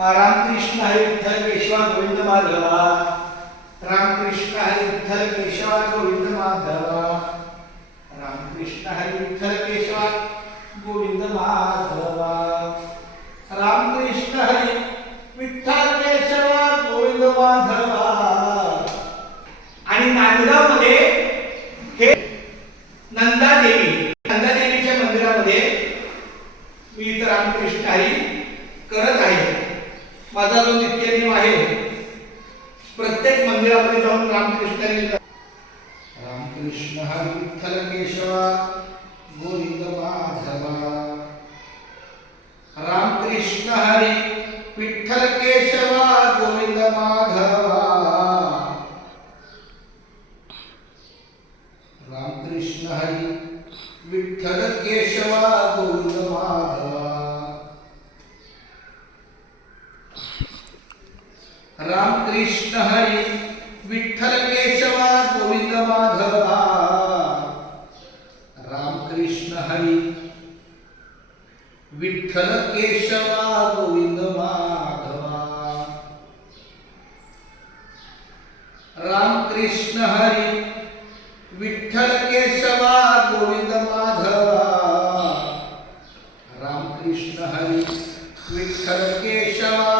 रामकृष्ण हरी विठ्ठल केशवा गोविंद माधवा. रामकृष्ण हरी विठ्ठल केशवा गोविंद माधवा. रामकृष्ण हरी विठ्ठल केशवा गोविंद माधवा. रामकृष्ण हरी विठ्ठल केशवा गोविंद माधवा. आणि नांदगावमध्ये हे नंदादेवीच्या मंदिरामध्ये मी इथं रामकृष्ण हरी करत आहे. माझा जो नित्य नियम आहे प्रत्येक मंदिरामध्ये जाऊन रामकृष्ण हरी. रामकृष्ण हरी विठ्ठल केशवा गोविंद माधवा. रामकृष्ण हरी विठ्ठल केशवा गोविंद माधवा. रामकृष्ण हरी विठ्ठल केशवा गोविंद माधवा. रामकृष्ण हरी विठ्ठल केशवा गोविंद माधवा. रामकृष्ण हरी विठ्ठल केशवा गोविंद माधवा. रामकृष्ण हरी विठ्ठल केशवा गोविंद माधवा. रामकृष्ण हरी विठ्ठल केशवा